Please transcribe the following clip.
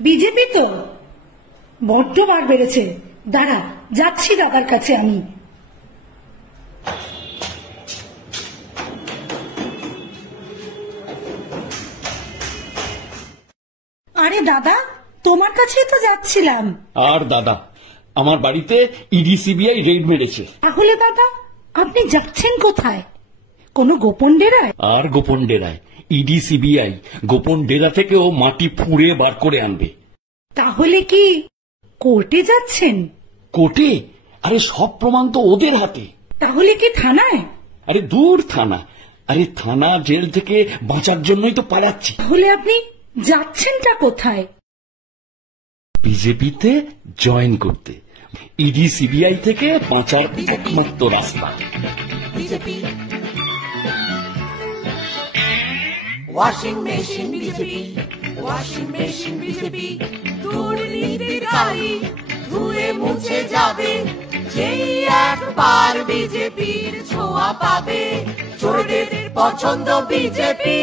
BJP তো বড্ড বার বেড়েছে। দাঁড়া, যাচ্ছি দাদার কাছে আমি। আরে দাদা, তোমার কাছেই তো যাচ্ছিলাম। আর দাদা, আমার বাড়িতে ইডি সিবিআই রেড মেরেছে। তাহলে দাদা, আপনি যাচ্ছেন কোথায়? কোনো গোপন ডেরায়? আর গোপন ডেরায় ইডি সিবিআই গোপন ডেরা থেকেও মাটি ফুঁড়ে বার করে আনবে। তাহলে কি কোর্টে যাচ্ছেন? কোর্টে? আরে সব প্রমাণ তো ওদের হাতে। তাহলে কি থানায়? আরে দূর থানা, আরে থানা জেল থেকে বাঁচার জন্যই তো পালাচ্ছি। তাহলে আপনি যাচ্ছেনটা কোথায়? বিজেপিতে জয়েন করতে। ইডি সিবিআই থেকে বাঁচার একমাত্র রাস্তা BJP. Washing machine BJP, washing machine BJP, দুর্নীতির কালি ধুয়ে মুছে যাবে যেই একবার বিজেপির ছোঁয়া পাবে। চোরদের পছন্দ বিজেপি।